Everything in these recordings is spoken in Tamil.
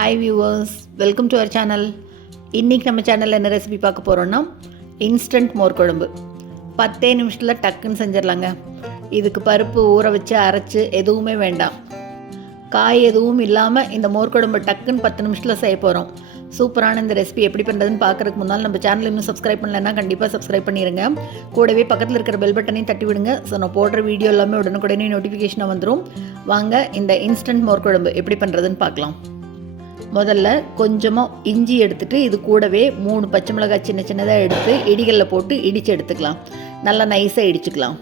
Hi viewers welcome to our channel இன்றைக்கி நம்ம சேனலில் என்ன ரெசிபி பார்க்க போகிறோன்னா இன்ஸ்டன்ட் மோர் குழம்பு. பத்தே நிமிஷத்தில் டக்குன்னு செஞ்சிடலாங்க. இதுக்கு பருப்பு ஊற வச்சு அரைச்சி எதுவுமே வேண்டாம். காய் எதுவும் இல்லாமல் இந்த மோர் குழம்பு டக்குன்னு பத்து நிமிஷத்தில் செய்ய போகிறோம் சூப்பரான இந்த ரெசிபி எப்படி பண்ணுறதுன்னு பார்க்குறதுக்கு முன்னால் நம்ம சேனல் இன்னும் சப்ஸ்கிரைப் பண்ணலைன்னா கண்டிப்பாக சப்ஸ்கிரைப் பண்ணிடுங்க கூடவே பக்கத்தில் இருக்கிற பெல் பட்டனையும் தட்டி விடுங்க. ஸோ நான் போடுற வீடியோ எல்லாமே உடனுக்குடனே நோட்டிஃபிகேஷனாக வந்துடும் வாங்க இந்த இன்ஸ்டன்ட் மோர் குழம்பு எப்படி பண்ணுறதுன்னு பார்க்கலாம். முதல்ல கொஞ்சமாக இஞ்சி எடுத்துகிட்டு இது கூடவே மூணு பச்சை மிளகாய் சின்ன சின்னதாக எடுத்து இடிகளில் போட்டு இடித்து எடுத்துக்கலாம். நல்லா நைஸாக இடிச்சுக்கலாம்.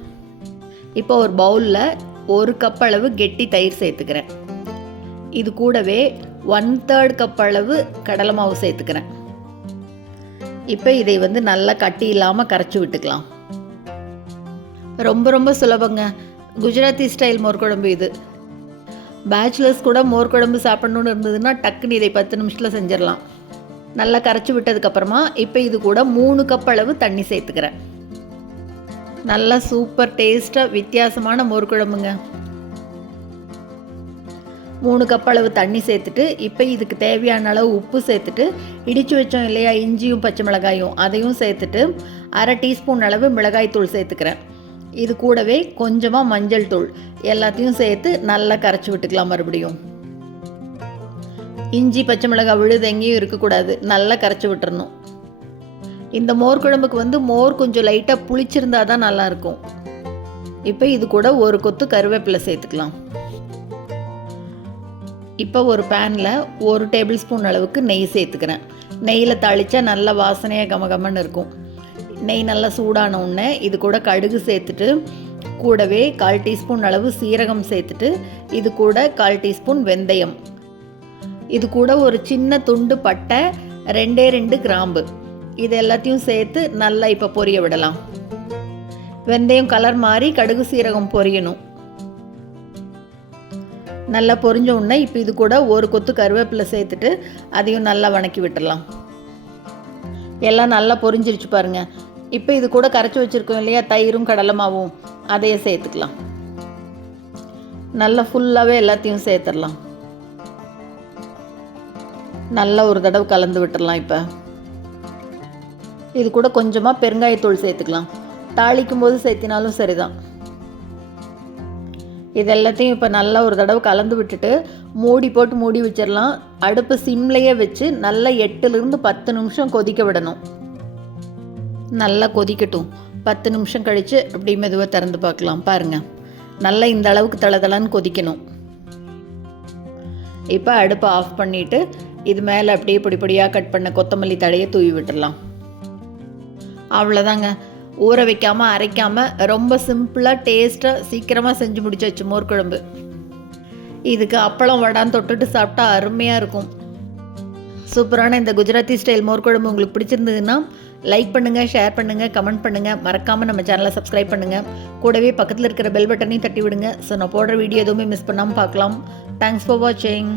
இப்போ ஒரு பவுலில் ஒரு கப் அளவு கெட்டி தயிர் சேர்த்துக்கிறேன். இது கூடவே ஒன் தேர்ட் கப் அளவு கடலை மாவு சேர்த்துக்கிறேன். இப்போ இதை வந்து நல்லா கட்டி இல்லாமல் கரைச்சி விட்டுக்கலாம். ரொம்ப ரொம்ப சுலபங்க. குஜராத்தி ஸ்டைல் மோர் குழம்பு இது. பேச்சுலர்ஸ் கூட மோர் குழம்பு சாப்பிடணுன்னு இருந்ததுன்னா டக்குன்னு இதை பத்து நிமிஷத்தில் செஞ்சிடலாம். நல்லா கரைச்சி விட்டதுக்கப்புறமா இப்போ இது கூட மூணு கப் அளவு தண்ணி சேர்த்துக்கிறேன். நல்லா சூப்பர் டேஸ்ட்டாக வித்தியாசமான மோர் குழம்புங்க. மூணு கப் அளவு தண்ணி சேர்த்துட்டு இப்போ இதுக்கு தேவையான அளவு உப்பு சேர்த்துட்டு இடித்து வச்சோம் இல்லையா இஞ்சியும் பச்சை மிளகாயும் அதையும் சேர்த்துட்டு அரை டீஸ்பூன் அளவு மிளகாய் தூள் சேர்த்துக்கிறேன். இது கூடவே கொஞ்சமாக மஞ்சள் தூள் எல்லாத்தையும் சேர்த்து நல்லா கரைச்சி விட்டுக்கலாம் மறுபடியும். இஞ்சி பச்சை மிளகாய் விழுது எங்கேயும் இருக்கக்கூடாது. நல்லா கரைச்சி விட்டுறணும். இந்த மோர் குழம்புக்கு வந்து மோர் கொஞ்சம் லைட்டாக புளிச்சிருந்தா தான் நல்லாயிருக்கும். இப்போ இது கூட ஒரு கொத்து கருவேப்பிலை சேர்த்துக்கலாம். இப்போ ஒரு பேனில் ஒரு டேபிள் ஸ்பூன் அளவுக்கு நெய் சேர்த்துக்கிறேன். நெய்யில் தாளித்தா நல்ல வாசனையாக கமகமன்னு இருக்கும். நெய் நல்லா சூடான உடனே இது கூட கடுகு சேர்த்துட்டு கூடவே கால் டீஸ்பூன் அளவு சீரகம் சேர்த்துட்டு இது கூட கால் டீஸ்பூன் வெந்தயம். இது கூட ஒரு சின்ன துண்டு பட்டை ரெண்டே ரெண்டு கிராம்பு. இது எல்லாத்தையும் சேர்த்து நல்லா இப்போ பொரிய விடலாம். வெந்தயம் கலர் மாறி கடுகு சீரகம் பொரியணும். நல்லா பொரிஞ்ச உடனே இப்போ இது கூட ஒரு கொத்து கருவேப்பிலை சேர்த்துட்டு அதையும் நல்லா வணக்கி விட்டுடலாம் எல்லாம் நல்லா பொரிஞ்சிருச்சு பாருங்கள் இப்போ இது கூட கரைச்சி வச்சுருக்கோம் இல்லையா? தயிரும் கடலமாவும் அதையே சேர்த்துக்கலாம். நல்லா ஃபுல்லாகவே எல்லாத்தையும் சேர்த்துடலாம். நல்லா ஒரு தடவை கலந்து விட்டுடலாம் இப்போ. இது கூட கொஞ்சமாக பெருங்காயத்தூள் சேர்த்துக்கலாம். தாளிக்கும் போது சேர்த்தினாலும் சரிதான். இது எல்லாத்தையும் இப்போ நல்லா ஒரு தடவை கலந்து விட்டுட்டு மூடி போட்டு மூடி வச்சிடலாம். அடுப்பு சிம்லேயே வச்சு நல்லா எட்டுலேருந்து பத்து நிமிஷம் கொதிக்க விடணும். நல்லா கொதிக்கட்டும். பத்து நிமிஷம் கழித்து அப்படி மெதுவாக திறந்து பார்க்கலாம். பாருங்கள் நல்லா இந்த அளவுக்கு தளதளன்னு கொதிக்கணும். இப்போ அடுப்பை ஆஃப் பண்ணிவிட்டு இது மேலே அப்படியே பொடி பொடியாக கட் பண்ண கொத்தமல்லி தடையை தூவி விட்டுடலாம் அவ்வளோதாங்க ஊற வைக்காமல் அரைக்காமல் ரொம்ப சிம்பிளாக டேஸ்ட்டாக சீக்கிரமாக செஞ்சு முடிச்சாச்சு மோர் குழம்பு. இதுக்கு அப்பளம் வடான்னு தொட்டுட்டு சாப்பிட்டா அருமையாக இருக்கும். சூப்பரான இந்த குஜராத்தி ஸ்டைல் மோர் குழம்பு உங்களுக்கு பிடிச்சிருந்ததுன்னா லைக் பண்ணுங்கள் ஷேர் பண்ணுங்கள் கமெண்ட் பண்ணுங்கள் மறக்காமல் நம்ம சேனலை சப்ஸ்கிரைப் பண்ணுங்கள் கூடவே பக்கத்தில் இருக்கிற பெல் பட்டனையும் தட்டி விடுங்க ஸோ நான் போடுற வீடியோ எதுவுமே மிஸ் பண்ணாமல் பார்க்கலாம். தேங்க்ஸ் ஃபார் வாட்சிங்